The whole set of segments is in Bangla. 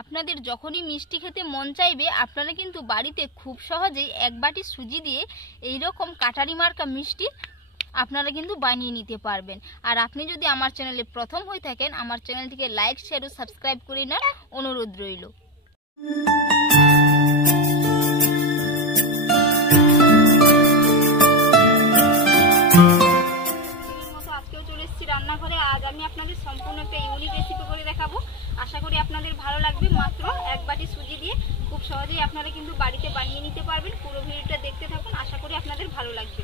আপনাদের যখনই মিষ্টি খেতে মন চাইবে আপনারা কিন্তু বাড়িতে খুব সহজেই এক বাটি সুজি দিয়ে এই রকম কাটারি মার্কা মিষ্টি আপনারা কিন্তু বানিয়ে নিতে পারবেন। আর আপনি যদি আমার চ্যানেলে প্রথম হয়ে থাকেন আমার চ্যানেলটিকে লাইক শেয়ার ও সাবস্ক্রাইব করে নেওয়ার অনুরোধ রইল। আজকেও চলে এসেছি রান্নাঘরে। আজ আমি আপনাদের সম্পূর্ণ একটা ইউনিক রেসিপি করে দেখাবো। আশা করি আপনাদের ভালো লাগবে। মাত্র এক বাটি সুজি দিয়ে খুব সহজেই আপনারা কিন্তু বাড়িতে বানিয়ে নিতে পারবেন। পুরো ভিডিওটা দেখতে থাকুন, আশা করি আপনাদের ভালো লাগবে।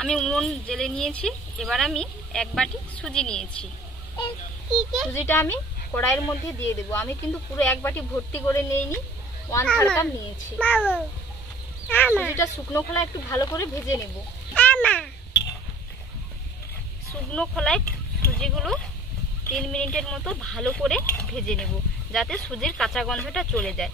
আমি উনুন জেলে নিয়েছি। এবার আমি এক বাটি সুজি নিয়েছি। সুজিটা আমি কড়াইয়ের মধ্যে দিয়ে দেবো। আমি কিন্তু পুরো এক বাটি ভর্তি করে নিইনি, 1/3 কাপ নিয়েছি। সুজিটা শুকনো খোলায় একটু ভালো করে ভেজে নেব। শুকনো খোলায় সুজিগুলো 3 মিনিটের মতো ভালো করে ভেজে নেব, যাতে সুজির কাঁচা গন্ধটা চলে যায়।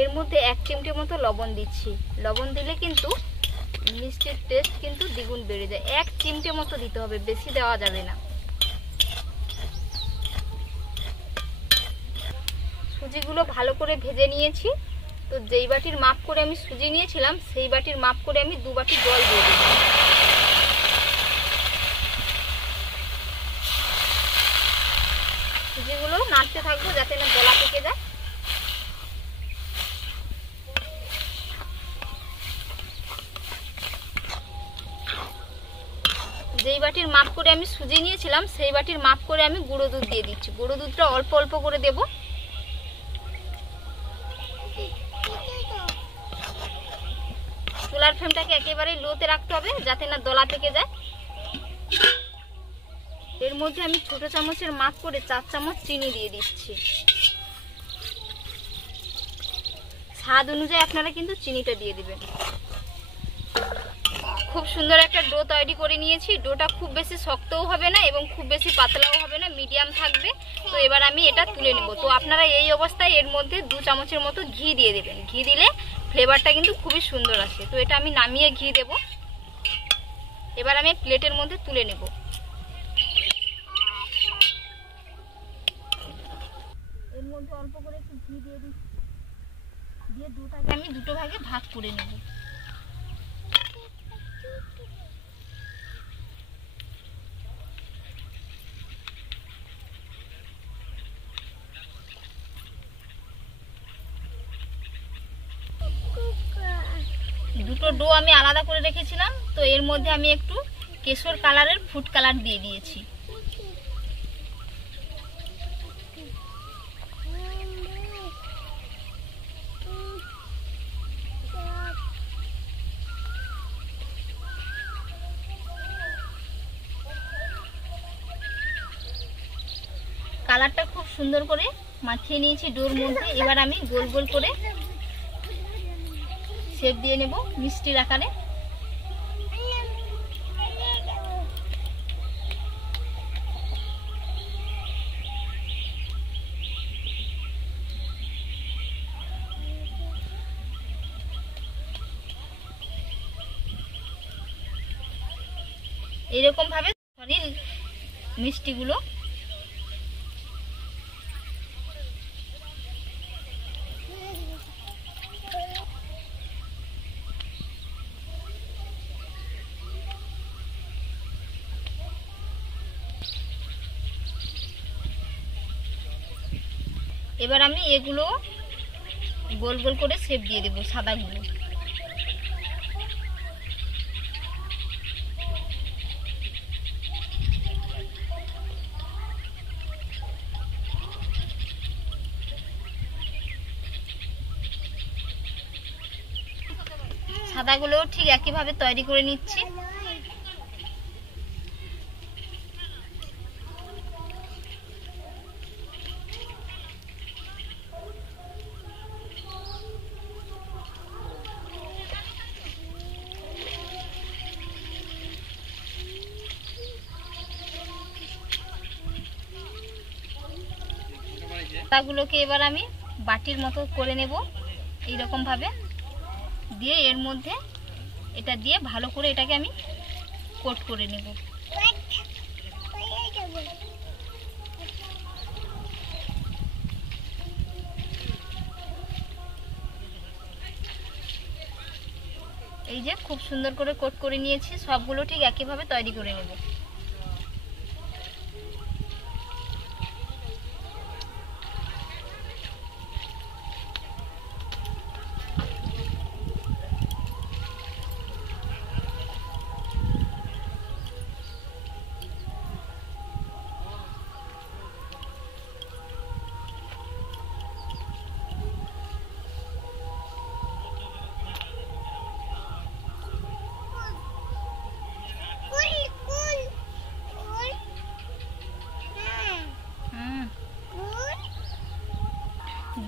এর মধ্যে 1 চিমটে মতো লবণ দিচ্ছি। লবণ দিলে কিন্তু মিষ্টির টেস্ট কিন্তু দ্বিগুণ বেড়ে যায়। 1 চিমটে মতো দিতে হবে, বেশি দেওয়া যাবে না। সুজিগুলো ভালো করে ভেজে নিয়েছি। তো যেই বাটির মাপ করে আমি সুজি নিয়েছিলাম সেই বাটির মাপ করে আমি 2 বাটি জল দিয়ে দেব। সুজিগুলো নাড়তে থাকবো যাতে না গলা পেকে যায়। যেই বাটির মাপ করে আমি সুজি নিয়েছিলাম সেই বাটির মাপ করে আমি গুঁড়ো দুধ দিয়ে দিচ্ছি। গুঁড়ো দুধটা অল্প অল্প করে দেব। চুলার ফ্লেমটাকে একেবারে লোতে রাখতে হবে যাতে না দলা পেকে যায়। এর মধ্যে আমি ছোট চামচের মাপ করে 4 চামচ চিনি দিয়ে দিচ্ছি। স্বাদ অনুযায়ী আপনারা কিন্তু চিনিটা দিয়ে দিবেন। খুব সুন্দর একটা ডো তৈরি করে নিয়েছি। ডোটা খুব বেশি শক্তও হবে না এবং খুব বেশি পাতলাও হবে না, মিডিয়াম থাকবে। তো এবার আমি এটা তুলে নেব। তো আপনারা এই অবস্থায় এর মধ্যে 2 চামচের মতো ঘি দিয়ে দেবেন। ঘি দিলে ফ্লেভারটা কিন্তু খুবই সুন্দর আসে। তো এটা আমি নামিয়ে ঘি দেব। এবার আমি প্লেটের মধ্যে তুলে নেব। এর মধ্যে অল্প করে একটু ঘি দিয়ে দিচ্ছি। দিয়ে ডোটাকে আমি 2 ভাগে ভাগ করে নেব। দুটো ডো আমি আলাদা করে রেখেছিলাম। তো এর মধ্যে আমি একটু কেশর কালারের ফুড কালার দিয়ে দিয়েছি। কালারটা খুব সুন্দর করে মাখিয়ে নিয়েছি ডোর মধ্যে। এবার আমি গোল গোল করে শেপ দিয়ে নেব মিষ্টির আকারে। এইরকম ভাবে মিষ্টিগুলো এবার আমি এগুলো গোল গোল করে শেপ দিয়ে দেব সাদাগুলো। সাদাগুলো ঠিক একইভাবে তৈরি করে নিচ্ছি। পাতাগুলোকে এবার আমি বাটির মতো করে নেব এইরকম ভাবে। দিয়ে এর মধ্যে এটা দিয়ে ভালো করে এটাকে আমি কোট করে নেব। এই যে খুব সুন্দর করে কোট করে নিয়েছি, সবগুলো ঠিক একইভাবে তৈরি করে নেব।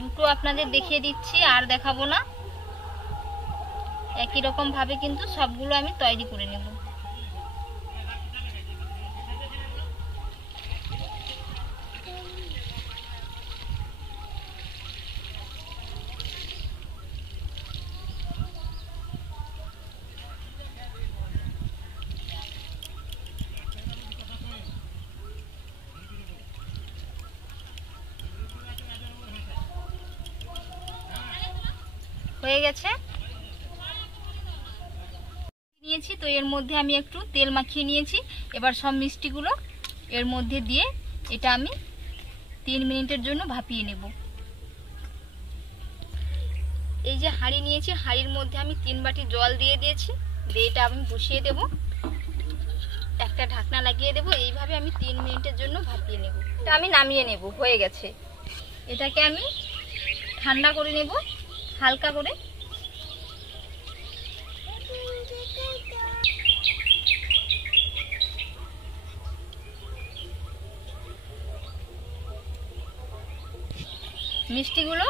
দুটো আপনাদের দেখিয়ে দিচ্ছি, আর দেখাবো না। একই রকম ভাবে কিন্তু সবগুলো আমি তৈরি করে নেব। হয়ে গেছে নিয়েছি, তো এর মধ্যে আমি একটু তেল মাখিয়ে নিয়েছি। এবার সব মিষ্টিগুলো এর মধ্যে দিয়ে এটা আমি 3 মিনিটের জন্য ভাপিয়ে নেব। এই যে হাঁড়ি নিয়েছি, হাঁড়ির মধ্যে আমি 3 বাটি জল দিয়ে দিয়েছি, দিয়ে এটা আমি বসিয়ে দেব, একটা ঢাকনা লাগিয়ে দেব। এইভাবে আমি 3 মিনিটের জন্য ভাপিয়ে নেব। এটা আমি নামিয়ে নেব। হয়ে গেছে, এটাকে আমি ঠান্ডা করে নেব হালকা করে। মিষ্টিগুলো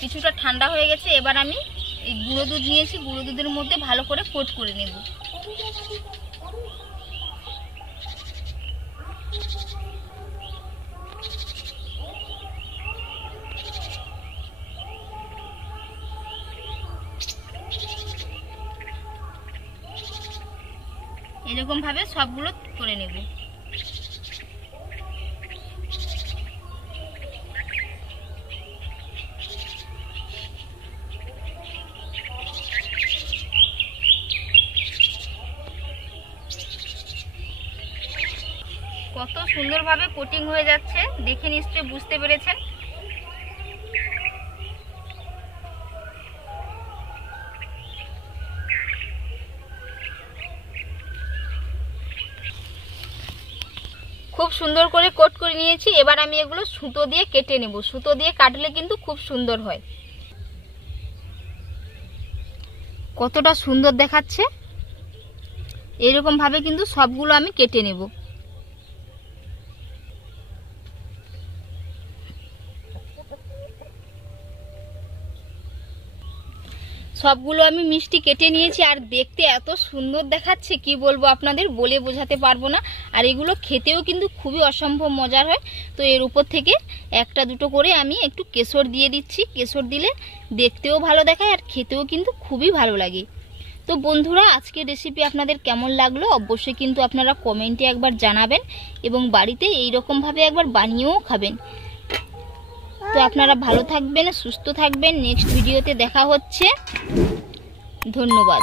কিছুটা ঠান্ডা হয়ে গেছে। এবার আমি এই গুঁড়ো দুধ নিয়েছি, গুঁড়ো দুধের মধ্যে ভালো করে কোট করে নেব। এরকম ভাবে সবগুলো করে নেব। কত সুন্দরভাবে কোটিং হয়ে যাচ্ছে, দেখে নিশ্চয়ই বুঝতে পেরেছেন। খুব সুন্দর করে কোট করে নিয়েছি। এবার আমি এগুলো সুতো দিয়ে কেটে নেব। সুতো দিয়ে কাটলে কিন্তু খুব সুন্দর হয়। কতটা সুন্দর দেখাচ্ছে, এরকম ভাবে কিন্তু সবগুলো আমি কেটে নেব। সবগুলো আমি মিষ্টি কেটে নিয়েছি, আর দেখতে এত সুন্দর দেখাচ্ছে কি বলবো আপনাদের, বলে বোঝাতে পারবো না। আর এগুলো খেতেও কিন্তু খুবই অসম্ভব মজার হয়। তো এর উপর থেকে একটা দুটো করে আমি একটু কেশর দিয়ে দিচ্ছি। কেশর দিলে দেখতেও ভালো দেখায় আর খেতেও কিন্তু খুবই ভালো লাগে। তো বন্ধুরা, আজকের রেসিপি আপনাদের কেমন লাগলো অবশ্যই কিন্তু আপনারা কমেন্টে একবার জানাবেন, এবং বাড়িতে এইরকমভাবে একবার বানিয়েও খাবেন। তো আপনারা ভালো থাকবেন, সুস্থ থাকবেন। নেক্সট ভিডিওতে দেখা হচ্ছে। ধন্যবাদ।